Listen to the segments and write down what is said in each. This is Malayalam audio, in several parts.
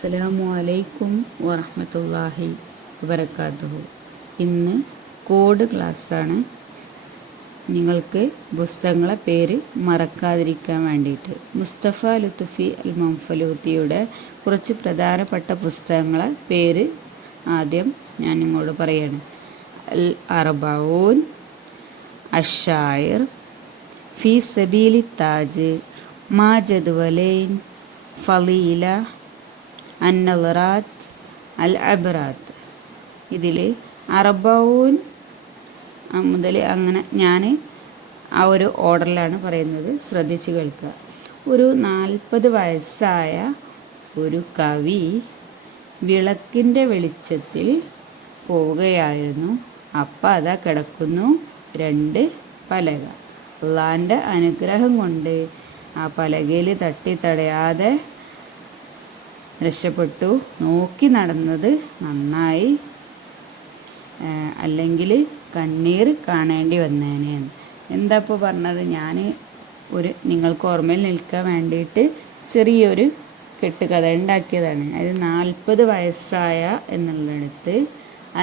അസ്സലാമു അലൈക്കും വറഹ്മത്തുള്ളാഹി വബറകാതുഹു. ഇന്ന് കോഡ് ക്ലാസ്സാണ്. നിങ്ങൾക്ക് പുസ്തകങ്ങളെ പേര് മറക്കാതിരിക്കാൻ വേണ്ടിയിട്ട് മുസ്തഫ ലുത്ഫി അൽ മംഫലൂത്തിയുടെ കുറച്ച് പ്രധാനപ്പെട്ട പുസ്തകങ്ങളെ പേര് ആദ്യം ഞാൻ നിങ്ങളോട് പറയാണ്. അൽ അർബഊൻ, അശ്ശായിർ, ഫീ സബീലി താജ്, മാ ജദ്വലൈൻ, ഫളീല, അന്നളറാത്ത്, അൽ അബ്റാത്ത്. ഇതിൽ അർബഊൻ മുതൽ അങ്ങനെ ഞാൻ ആ ഒരു ഓർഡറിലാണ് പറയുന്നത്, ശ്രദ്ധിച്ച് കേൾക്കുക. ഒരു 40 വയസ്സായ ഒരു കവി വിളക്കിൻ്റെ വെളിച്ചത്തിൽ പോവുകയായിരുന്നു. അപ്പം അതാ കിടക്കുന്നു 2 പലക. അള്ളാൻ്റെ അനുഗ്രഹം കൊണ്ട് ആ പലകയിൽ തടയാതെ രക്ഷപ്പെട്ടു. നോക്കി നടന്നത് നന്നായി, അല്ലെങ്കിൽ കണ്ണീർ കാണേണ്ടി വന്നേനെ. എന്താ ഇപ്പോൾ പറഞ്ഞത്? ഞാൻ നിങ്ങൾക്ക് ഓർമ്മയിൽ നിൽക്കാൻ വേണ്ടിയിട്ട് ചെറിയൊരു കെട്ടുകഥ ഉണ്ടാക്കിയതാണ്. അത് 40 വയസ്സായ എന്നുള്ളിടത്ത്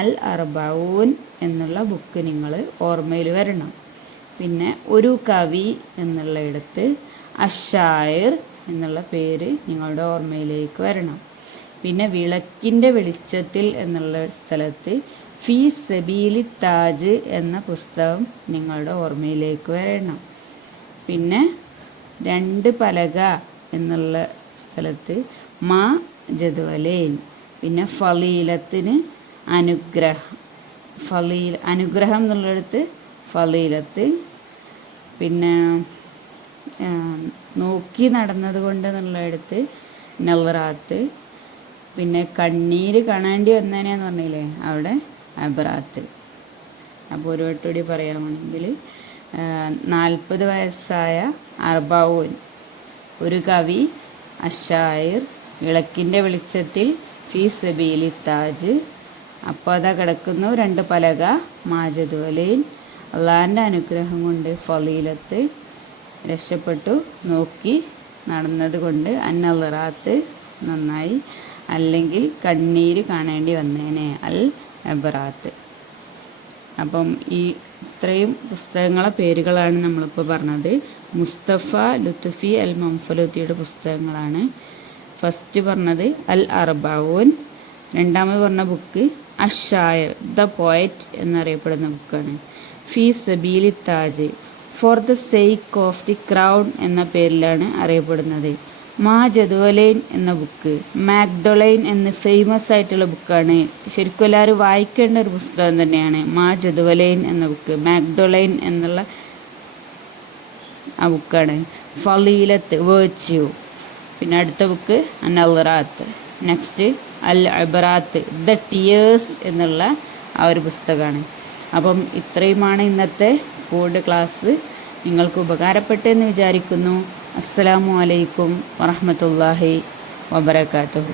അൽ അർബഊൻ എന്നുള്ള ബുക്ക് നിങ്ങൾ ഓർമ്മയിൽ വരണം. പിന്നെ ഒരു കവി എന്നുള്ളിടത്ത് അശ്ശായിർ എന്നുള്ള പേര് നിങ്ങളുടെ ഓർമ്മയിലേക്ക് വരണം. പിന്നെ വിളക്കിൻ്റെ വെളിച്ചത്തിൽ എന്നുള്ള സ്ഥലത്ത് ഫീ സബീലി താജ് എന്ന പുസ്തകം നിങ്ങളുടെ ഓർമ്മയിലേക്ക് വരണം. പിന്നെ 2 പലക എന്നുള്ള സ്ഥലത്ത് മാ ജദ്വലൈൻ. പിന്നെ ഫളീലത്തിന് അനുഗ്രഹം എന്നുള്ളിടത്ത് ഫളീലത്ത്. പിന്നെ നോക്കി നടന്നത് കൊണ്ട് എന്നുള്ളിടത്ത് നളറാത്ത്. പിന്നെ കണ്ണീര് കാണേണ്ടി വന്നേനെന്ന് പറഞ്ഞില്ലേ, അവിടെ അബ്റാത്ത്. അപ്പോൾ ഒരു വട്ടം കൂടി പറയുകയാണെങ്കിൽ 40 വയസ്സായ അർബഊൻ, ഒരു കവി അശ്ശായിർ, വിളക്കിൻ്റെ വെളിച്ചത്തിൽ ഫീ സബീലി താജ്, അപ്പോൾ അതാ കിടക്കുന്നു 2 പലക, മാജദ്വലൈൻ, അള്ളാൻ്റെ അനുഗ്രഹം കൊണ്ട് ഫളീലത്ത്, രക്ഷപ്പെട്ടു, നോക്കി നടന്നത് കൊണ്ട് അന്നളറാത്ത്, നന്നായി, അല്ലെങ്കിൽ കണ്ണീര് കാണേണ്ടി വന്നേനെ, അൽ അബ്റാത്ത്. അപ്പം ഈ ഇത്രയും പുസ്തകങ്ങളെ പേരുകളാണ് നമ്മളിപ്പോൾ പറഞ്ഞത്. മുസ്തഫ ലുത്ഫി അൽ മംഫലൂത്തിയുടെ പുസ്തകങ്ങളാണ്. ഫസ്റ്റ് പറഞ്ഞത് അൽ അർബഊൻ, രണ്ടാമത് പറഞ്ഞ ബുക്ക് അശ്ശായിർ, ദ പോയറ്റ് എന്നറിയപ്പെടുന്ന ബുക്കാണ്. ഫീ സബീലി താജ്, for the sake of the crown എന്ന പേരിലാണ് അറിയപ്പെടുന്നത്. മാ ജദ്വലൈൻ എന്ന ബുക്ക് മാക്ഡൊളൈൻ എന്ന് ഫേമസ് ആയിട്ടുള്ള ബുക്കാണ്. ശരിക്കും എല്ലാവരും വായിക്കേണ്ട ഒരു പുസ്തകം തന്നെയാണ് മാ ജദ്വലൈൻ എന്ന ബുക്ക്. മാക്ഡൊളൈൻ എന്നുള്ള ആ ബുക്കാണ്. ഫളീലത്ത്, വേർച്യൂ. പിന്നെ അടുത്ത ബുക്ക് അന്നളറാത്ത്. നെക്സ്റ്റ് അൽ അബ്റാത്ത്, ദ ടിയേഴ്സ് എന്നുള്ള ആ ഒരു പുസ്തകമാണ്. അപ്പം ഇത്രയുമാണ് ഇന്നത്തെ കോഡ് ക്ലാസ്. നിങ്ങൾക്ക് ഉപകാരപ്പെട്ടെന്ന് വിചാരിക്കുന്നു. അസ്സലാമു അലൈക്കും വറഹ്മത്തുള്ളാഹി വബറകാതുഹു.